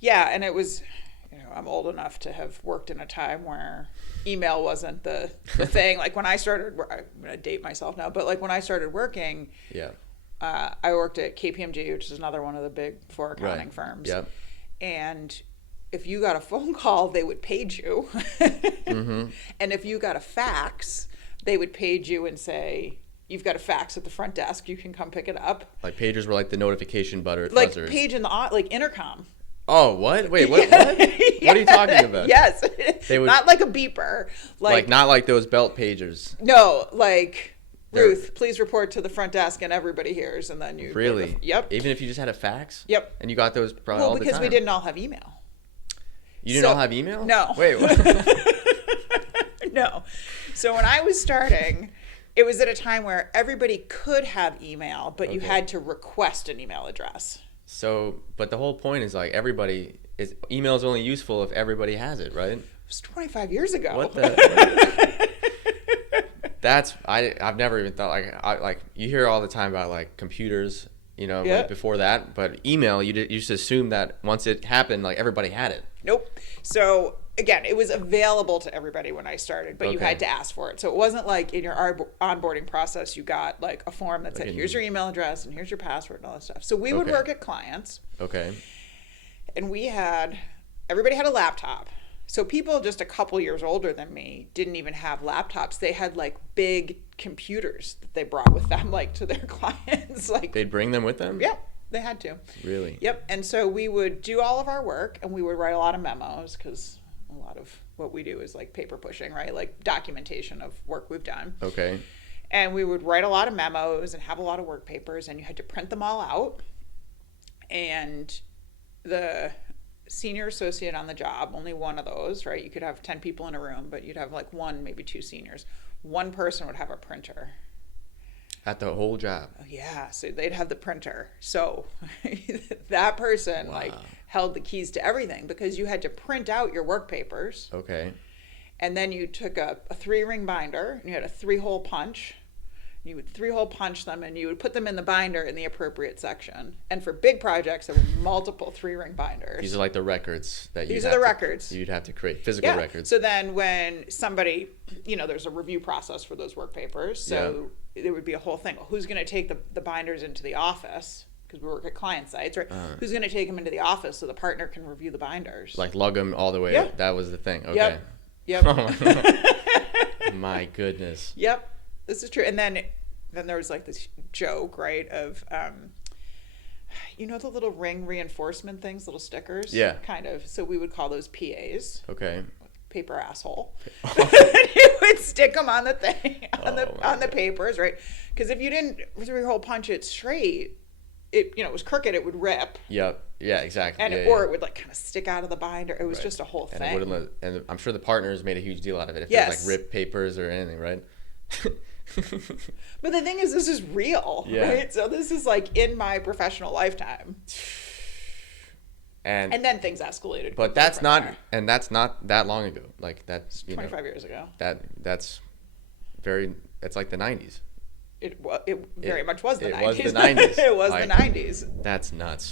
Yeah, and it was, I'm old enough to have worked in a time where email wasn't the thing. Like when I started, I'm going to date myself now, but like when I started working, Yeah. I worked at KPMG, which is another one of the big four accounting Right. firms. Yep. And if you got a phone call, they would page you. Mm-hmm. And if you got a fax, they would page you and say, you've got a fax at the front desk, you can come pick it up. Like pagers were like the notification Like buzzers. page in the, like intercom. Oh, what? Wait, what? What? What are you talking about? Yes. They would, Not like a beeper. like not like those belt pagers. No, like, They're- Ruth, please report to the front desk, and everybody hears, and then you Really? Yep. Even if you just had a fax? Yep. And you got those probably Well, all the time. because we didn't all have email. You didn't all have email? No. Wait, what? No. So when I was starting, it was at a time where everybody could have email, but you Okay. had to request an email address. So, but the whole point is like email is only useful if everybody has it, right? It was 25 years ago. What the? I've never even thought like you hear all the time about like computers, Yeah. like before that, but email you just assume that once it happened, like everybody had it. Nope. So again, it was available to everybody when I started, but you Okay. had to ask for it. So it wasn't like in your onboarding process, you got like a form that said, here's your email address and here's your password and all that stuff. So we would Okay. work at clients, Okay. and everybody had a laptop. So people just a couple years older than me didn't even have laptops. They had like big computers that they brought with them, like to their clients. Like, They'd bring them with them? yep, they had to. Really? Yep. And so we would do all of our work, and we would write a lot of memos, because a lot of what we do is like paper pushing, right? Like documentation of work we've done. Okay. And we would write a lot of memos and have a lot of work papers, and you had to print them all out. And the senior associate on the job, only one of those, right? You could have 10 people in a room, but you'd have like one, maybe two seniors. One person would have a printer. At the whole job. Yeah, so they'd have the printer. So that person like held the keys to everything, because you had to print out your work papers. Okay. And then you took a 3-ring binder, and you had a 3-hole punch. You would 3-hole punch them, and you would put them in the binder in the appropriate section. And for big projects, there were multiple 3-ring binders. These are like the records that These are the records. You'd have to create physical Yeah. records. So then when somebody, there's a review process for those work papers. So there would be a whole thing. Well, who's going to take the binders into the office? Because we work at client sites, right? Who's going to take them into the office so the partner can review the binders? Like lug them all the way. Yep. That was the thing. Okay. Yep. Oh my, my goodness. Yep. This is true. And then there was like this joke, right, of the little ring reinforcement things, little stickers? Yeah. Kind of. So we would call those PAs. Okay. Paper asshole. You would stick them on the thing, on the papers, right? Because if you didn't 3-hole punch it straight, it was crooked, it would rip. Yep. Yeah, exactly. And yeah, or it would like kind of stick out of the binder. It was just a whole and thing. And I'm sure the partners made a huge deal out of it if Yes. it was like ripped papers or anything, right? But the thing is, this is real, Yeah. right? So this is like in my professional lifetime. And then things escalated. But that's not that long ago. Like that's 25 years ago. That's like the 90s. It very much was the 90s. It was the 90s. It was like, the 90s. That's nuts.